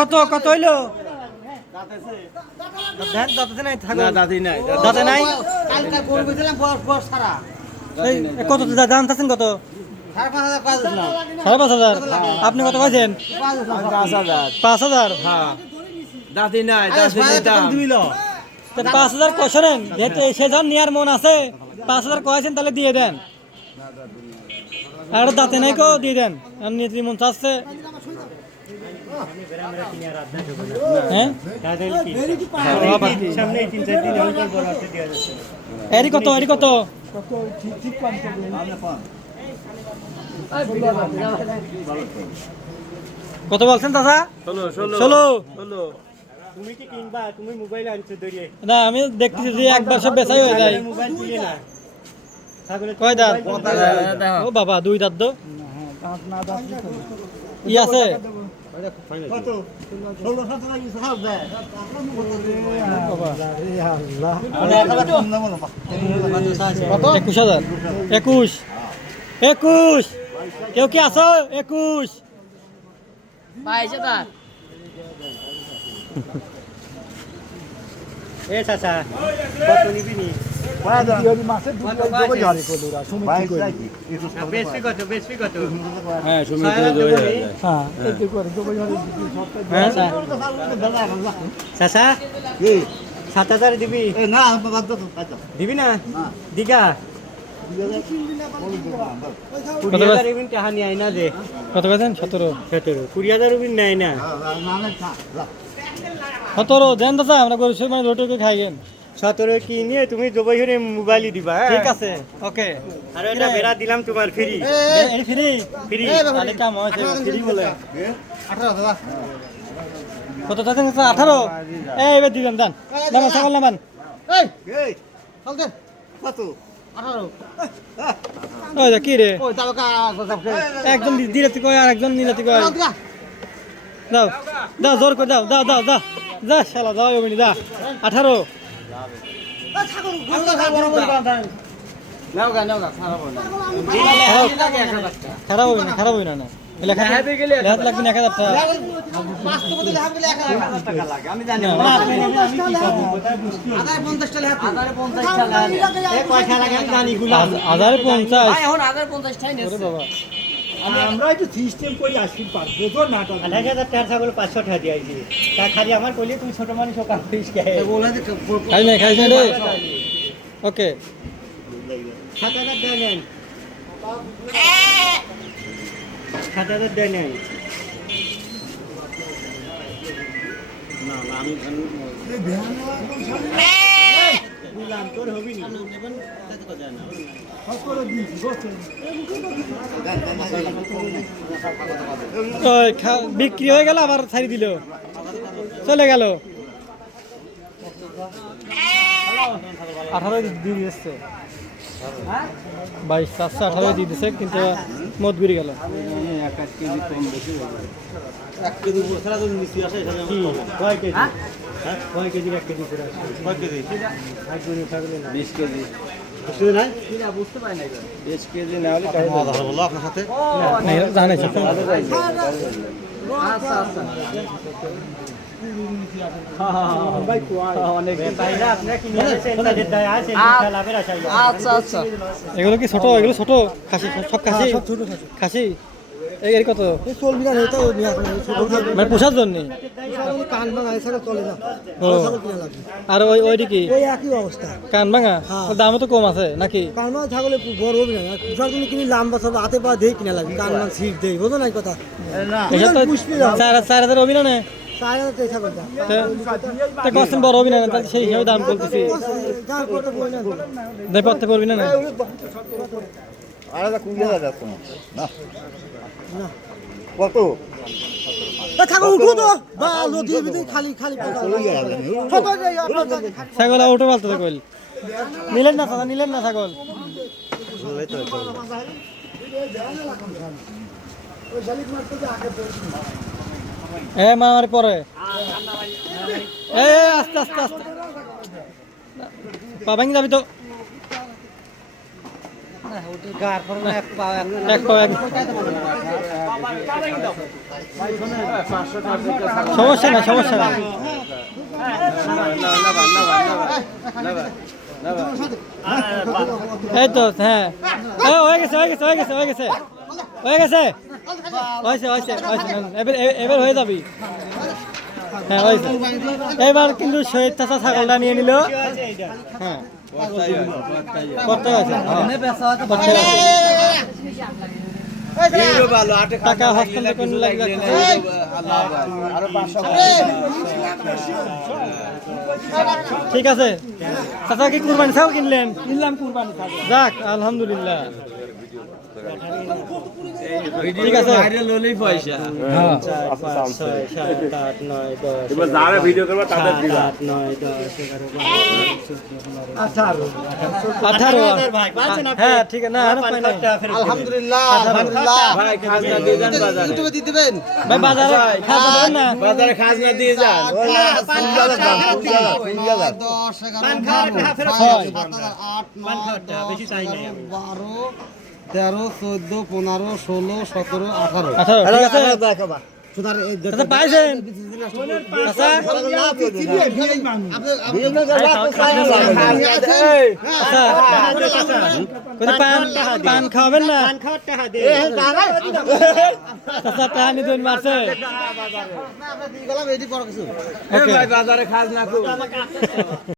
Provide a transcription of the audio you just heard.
কত কত হইলো? কত দাম চাচ্ছেন? কত? 5,500। আপনি কত কইছেন? 5,000। হ্যাঁ, দাদি নাই, দাদি দাম 5,000 কইছেন। সে যখন নেওয়ার মন আছে 5,000 কইছেন, তাহলে দিয়ে দেন। আর দাঁতে নাই কো দিয়ে দেন। আপনি মন চাচ্ছে এরি কত? এরি কত? কত বলছেন দাদা? 16। তুমি কি কিনবা? তুমি মোবাইল আনছো ধরিয়ে না, আমি দেখতেছি যে একবার সব বেচাই হয়ে যায়। মোবাইল কিনে না কয় দাঁত? ও বাবা, 2 দাঁত। তো ই আছে কত? 16,000 টাকা সব দেয়। 21,000। 21। কেউ কি আছো? 21। 22,000। এ চাচা কত নিবি নি? বেশি কত? বেশি কত? হ্যাঁ, চাচা 7,000 দিবি? দিবি না? দিগা 20,000 উবিন কাহানি আই না দে। কত বেছেন? 17। 20,000 উবিন নাই না। 17 দেন দাদা, আমরা গরিব মানে রোটে খাই গেন। 17 কি নিয়ে তুমি জবাই হরে মোবাইলই দিবা। ঠিক আছে, ওকে। আর এটা বেড়া দিলাম তোমার ফ্রি। এই ফ্রি ফ্রি আরে কাম হইছে ফ্রি বলে 18 দাদা। কত চাচ্ছেন? 18। এই এবার দিবেন, দেন দেন, ছাগল নেবেন। এই চল দে কত? 18। ওই দা কি রে, ওই তাও কা একজন দিরাতি কয় আর একজন নিরাতি কয়। দাও দাও, জোর করে দাও, দাও দাও দাও, যা শালা দাও এমনি দা। 18। নাও গা খারাপ না। খারাপ হবে না, খারাপ হবে না। লেখা লাগবে না 1,000 টাকা। আমি জানি না। আদার 50 টাকা হাতে। আদার 50 টাকা। এ কয়টা লাগে আমি জানি গুলা। 1,050। এখন 1,050 টাই নেছে। ওরে বাবা, আমরা একটু সিস্টেম করি আসি পারবো তো নাটক 28,000 টাকা ছাগল 500 টাকা দিয়েছি। তা খালি আমার কইলে তুমি ছোট মানুষ ওকা করিস কে? খাই নাই রে। ওকে, 7,000 দেন নেন। 7,000 দেন নেন। বুঝলাম তোর হবি না। ওই বিক্রি হয়ে গেল, আবার ছাড়ি দিল, চলে গেল। 18 দিয়ে দিচ্ছে, 22 418 দিয়ে দিচ্ছে, কিন্তু মদ ঘুরে গেল। 1 কেজি কম বেশি হবে। 1 কেজি ছাড়া যদি মিষ্টি আসে এখানে কয় কেজি? হ্যাঁ কয় কেজি? 1 কেজি করে আসে। কয় কেজি? 20 কেজি। বুঝতে নাই? কিনা বুঝতে পারি না। 20 কেজি না হলে কাই কথা বললো আপনার সাথে? না, এটা জানাই সাথে। আচ্ছা আচ্ছা। ভাই কোয়াই অনেক ভাইরা আপনি কিনে আছেন তাদের দয়া আছে লাভের আশায়। আচ্ছা আচ্ছা। এগুলো কি ছোট? এগুলো ছোট খাসি? সব খাসি? সব ছোট খাসি। এর কত? চলবি না, এটা মানে পোষার জন্য? কান ভাঙা এছাড়া চলে না। ও, আর ওইটি কি ওই একই অবস্থা। কান ভাঙা? ওর দামও তো কম আছে নাকি? কান ভাঙা ছাগলে বড় হবে না, পোষার জন্য কিনি লম্বা সব হাতে পা দিয়ে কিনা লাগবে, কান ভাঙা সিট দেয়, বোঝো না কথা? এটা তো 4,000 অভিনয় না, 4,000 ছাগলটা কষ্ট বড় অভিনয় না, সেই হিসাবে দাম বলতেছি। দেয় পড়তে পারবি না? কত? ছাগল উঠো তো, খালি খালি ছাগল উঠে পালতে কইল, নিলেন না ছাগল, নিলেন না ছাগল। মা আমার পরে আস্তে আস্তে আস্তে পা ভাঙি যাবি তো। এক পাও এক সমস্যা না সমস্যা না এই তো হ্যাঁ হয়ে গেছে হয়ে গেছে হয়ে গেছে হয়ে গেছে হয়ে গেছে হয়েছে হয়েছে হয়েছে এবার এবার হয়ে যাবি হ্যাঁ হয়েছে এবার কিন্তু শহীদ চাচা ছাগলটা নিয়ে নিল হ্যাঁ কত আছে টাকা হস্তান্তর করে লাগবে ঠিক আছে চাচা কি কুরবানি ছাগল কিনলেন কিনলাম কুরবানি ছাগল যাক আলহামদুলিল্লাহ ঠিক আছে পয়সা হ্যাঁ 18 হ্যাঁ ঠিক আছে না আলহামদুলিল্লাহ আলহামদুলিল্লাহ ভাই খাজনা দিয়ে যান বাজারে ইউটিউবে দিয়ে দিবেন ভাই বাজারে খাজনা দেবেন না বাজারে খাজনা দিয়ে যান 13 পাইছেন পান খাওয়াবেন না টাকা নিয়ে মারছে বাজারে খাজনা